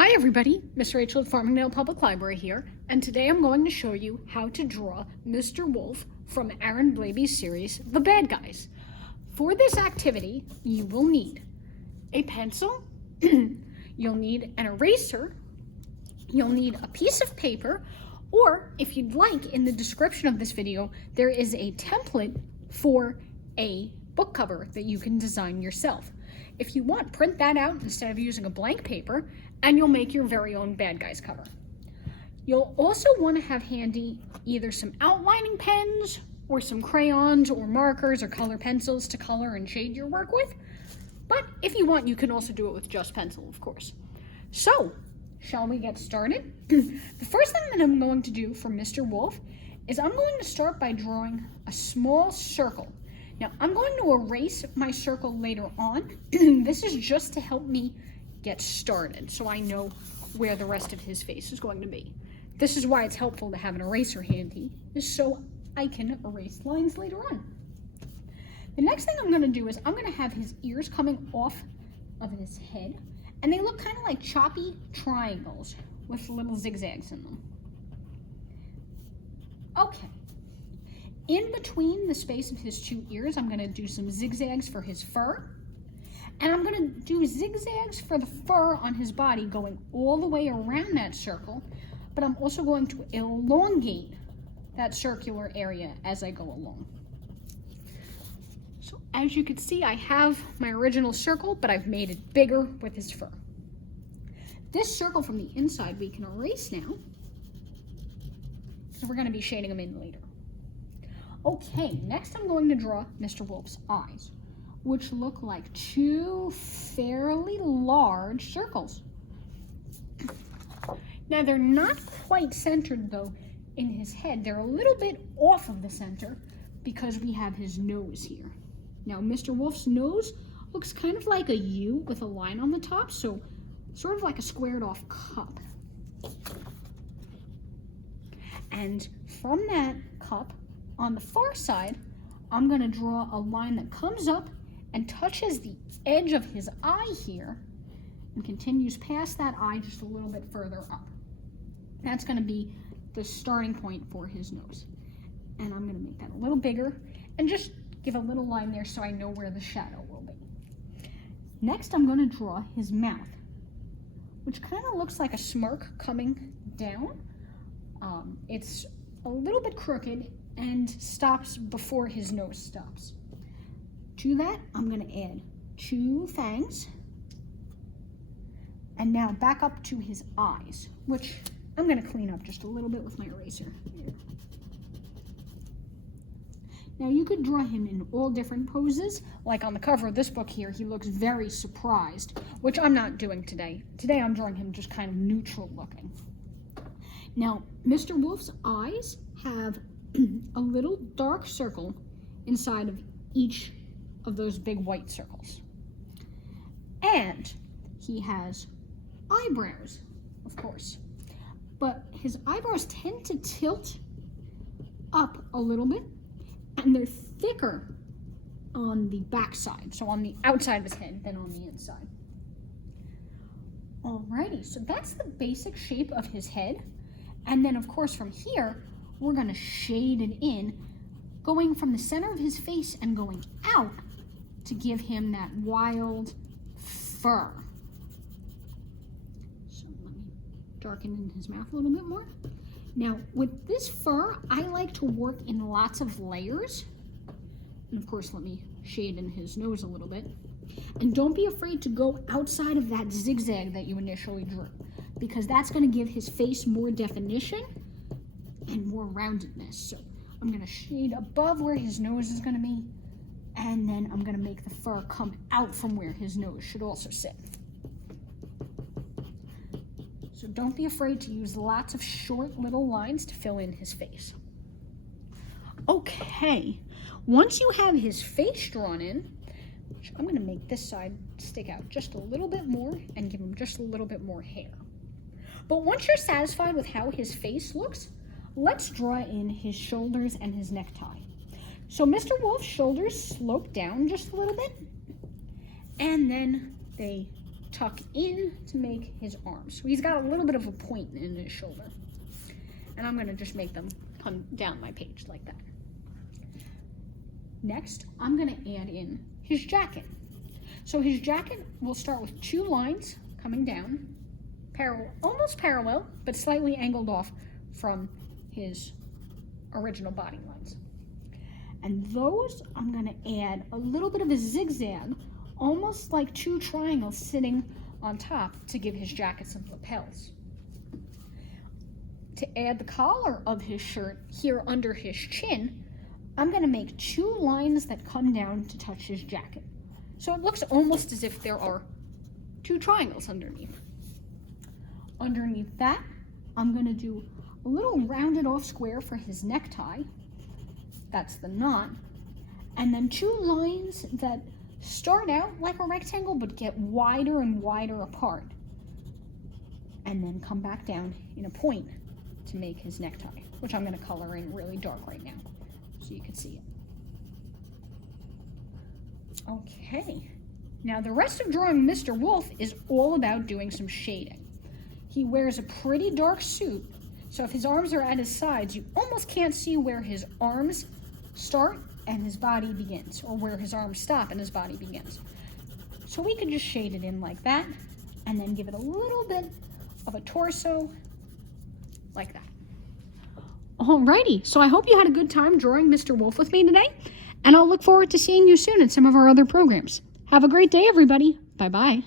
Hi everybody, Miss Rachel at Farmingdale Public Library here, and today I'm going to show you how to draw Mr. Wolf from Aaron Blabey's series, The Bad Guys. For this activity, you will need a pencil, you'll need an eraser, you'll need a piece of paper, or if you'd like, in the description of this video, there is a template for a book cover that you can design yourself. If you want, print that out instead of using a blank paper, and you'll make your very own Bad Guys cover. You'll also want to have handy either some outlining pens or some crayons or markers or color pencils to color and shade your work with. But if you want, you can also do it with just pencil, of course. So, shall we get started? The first thing that I'm going to do for Mr. Wolf is I'm going to start by drawing a small circle. Now, I'm going to erase my circle later on. This is just to help me get started so I know where the rest of his face is going to be. This is why it's helpful to have an eraser handy, is so I can erase lines later on. The next thing I'm going to do is I'm going to have his ears coming off of his head, and they look kind of like choppy triangles with little zigzags in them. Okay. In between the space of his two ears, I'm going to do some zigzags for his fur. And I'm going to do zigzags for the fur on his body going all the way around that circle. But I'm also going to elongate that circular area as I go along. So as you can see, I have my original circle, but I've made it bigger with his fur. This circle from the inside we can erase now, because we're going to be shading them in later. Okay, next I'm going to draw Mr. Wolf's eyes, which look like two fairly large circles. Now they're not quite centered though in his head. They're a little bit off of the center because we have his nose here. Now Mr. Wolf's nose looks kind of like a U with a line on the top, so sort of like a squared off cup. And from that cup, on the far side, I'm going to draw a line that comes up and touches the edge of his eye here and continues past that eye just a little bit further up. That's going to be the starting point for his nose. And I'm going to make that a little bigger and just give a little line there so I know where the shadow will be. Next, I'm going to draw his mouth, which kind of looks like a smirk coming down. It's a little bit crooked and stops before his nose stops. To that, I'm going to add two fangs. And now back up to his eyes, which I'm going to clean up just a little bit with my eraser. Here. Now you could draw him in all different poses. Like on the cover of this book here, he looks very surprised, which I'm not doing today. Today I'm drawing him just kind of neutral looking. Now, Mr. Wolf's eyes have a little dark circle inside of each of those big white circles. And he has eyebrows, of course. But his eyebrows tend to tilt up a little bit, and they're thicker on the back side, so on the outside of his head than on the inside. Alrighty, so that's the basic shape of his head. And then, of course, from here, we're going to shade it in, going from the center of his face and going out to give him that wild fur. So let me darken in his mouth a little bit more. Now, with this fur, I like to work in lots of layers. And of course, let me shade in his nose a little bit. And don't be afraid to go outside of that zigzag that you initially drew, because that's going to give his face more definition and more roundedness. So I'm going to shade above where his nose is going to be, and then I'm going to make the fur come out from where his nose should also sit. So don't be afraid to use lots of short little lines to fill in his face. Okay, once you have his face drawn in, I'm going to make this side stick out just a little bit more and give him just a little bit more hair. But once you're satisfied with how his face looks, let's draw in his shoulders and his necktie. So Mr. Wolf's shoulders slope down just a little bit, and then they tuck in to make his arms. So he's got a little bit of a point in his shoulder. And I'm going to just make them come down my page like that. Next, I'm going to add in his jacket. So his jacket will start with 2 lines coming down, almost parallel, but slightly angled off from his original body lines. And those, I'm going to add a little bit of a zigzag, almost like 2 triangles sitting on top to give his jacket some lapels. To add the collar of his shirt here under his chin, I'm going to make 2 lines that come down to touch his jacket. So it looks almost as if there are 2 triangles underneath. Underneath that, I'm going to do a little rounded off square for his necktie. That's the knot. And then 2 lines that start out like a rectangle but get wider and wider apart. And then come back down in a point to make his necktie, which I'm going to color in really dark right now so you can see it. Okay, now the rest of drawing Mr. Wolf is all about doing some shading. He wears a pretty dark suit, so if his arms are at his sides, you almost can't see where his arms start and his body begins, or where his arms stop and his body begins. So we could just shade it in like that, and then give it a little bit of a torso, like that. Alrighty, so I hope you had a good time drawing Mr. Wolf with me today, and I'll look forward to seeing you soon in some of our other programs. Have a great day, everybody. Bye-bye.